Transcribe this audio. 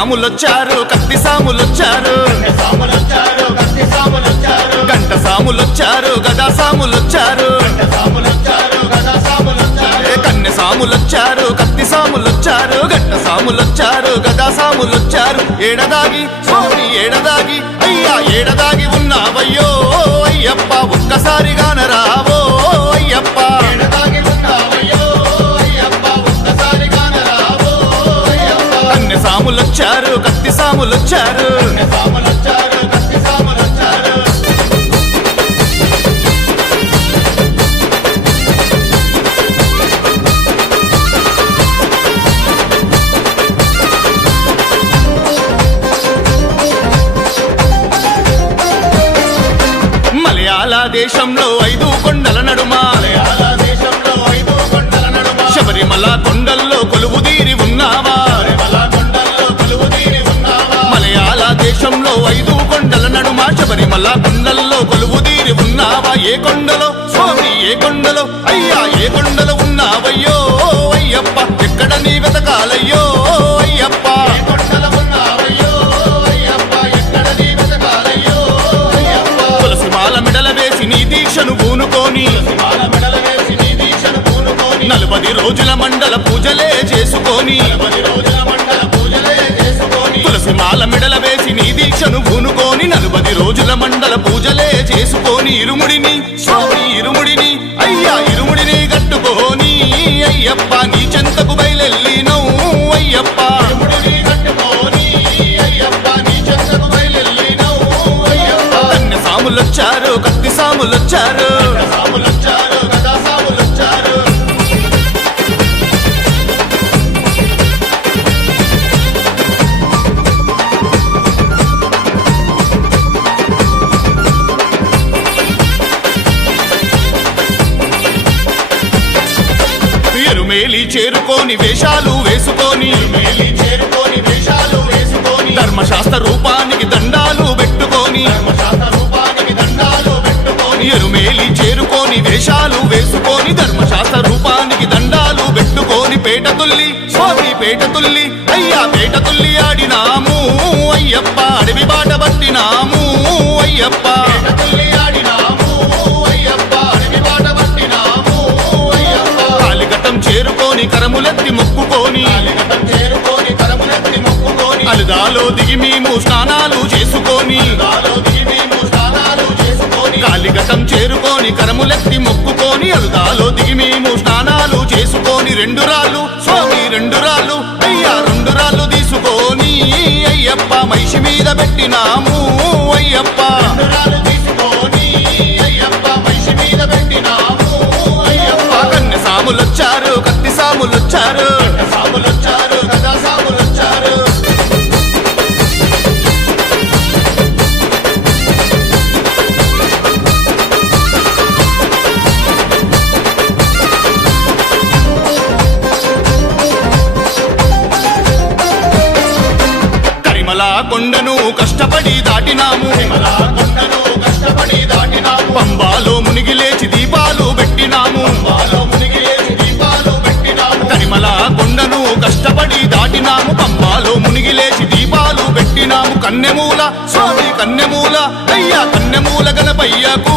సాములొచ్చారు కత్తి సాములొచ్చారు గంట సాములొచ్చారు గదా సాములొచ్చారు కన్నె సాములొచ్చారు కత్తి సాములొచ్చారు గంట సాములొచ్చారు గదా సాములొచ్చారు ఏడదాగి స్వామి ఏడదాగి అయ్యా ఏడదాగి ఉన్నావయ్యో అయ్యప్ప ఒక్కసారిగాన రావో అయ్యప్ప కన్నె సాములొచ్చారు కత్తి సాములొచ్చారు దేశంలో ఐదు కొండల నడుమ శబరిమల కొండల్లో కొలువుదీరి ఉన్నావా మలయాళ దేశంలో ఐదు కొండల నడుమ శబరిమల కొండల్లో కొలువుదీరి ఉన్నావా ఏ కొండలో స్వామి ఏ కొండలో అయ్యా ఏ కొండలో ఉన్నావయ్యో అయ్యప్ప ఎక్కడ నీ వెతకాలయ్యో అయ్యప్ప దీక్షను పూనుకొని 40 రోజుల మండల పూజలే చేసుకొని తులసి మాల మెడల వేసి నీ దీక్షను పూనుకొని 40 రోజుల మండల పూజలే చేసుకొని ఇరుముడిని స్వామి ఇరుముడిని అయ్యా ఇరుముడిని కట్టుకొని అయ్యప్ప నీ చెంతకు బయలెల్లినౌ అయ్యప్ప సాములొచ్చారు కత్తి సాములొచ్చారు ఎరుమేలి చేరుకొని వేషాలు వేసుకొని ధర్మశాస్త్ర రూపానికి దండాలు పెట్టుకొని ఎరుమేలి చేరుకొని వేషాలు వేసుకొని ధర్మశాస్త్ర రూపానికి దండాలు పెట్టుకొని పేట తుల్లి స్వామి పేట తుల్లి అయ్యా పేట తుల్లి ఆడినాము అయ్యప్ప అడవి బాట పట్టినాము అయ్యప్ప కాలిఘట్టం చేరుకొని కరములెత్తి మొక్కుకొని అలుదాలో దిగి మేము స్నానాలు చేసుకొని కాలిఘట్టం చేరుకొని కరములెత్తి మొక్కుకొని అలుదాలో దిగి మేము స్నానాలు చేసుకొని 2 రాళ్ళు స్వామి 2 రాళ్ళు అయ్యా 2 రాళ్ళు తీసుకొని అయ్యప్ప మహిషి మీద పెట్టినాము అయ్యప్ప కన్నె సాములొచ్చారు కత్తి సాములొచ్చారు గదా సాములొచ్చారు కొండను కష్టపడి దాటినాము పంబాలో మునిగి లేచి దీపాలు పెట్టినాము కరిమల కొండను కష్టపడి దాటినాము పంబాలో మునిగి లేచి దీపాలు పెట్టినాము కన్నెమూల స్వామి కన్నెమూల అయ్యా కన్నెమూల గణపయ్యకు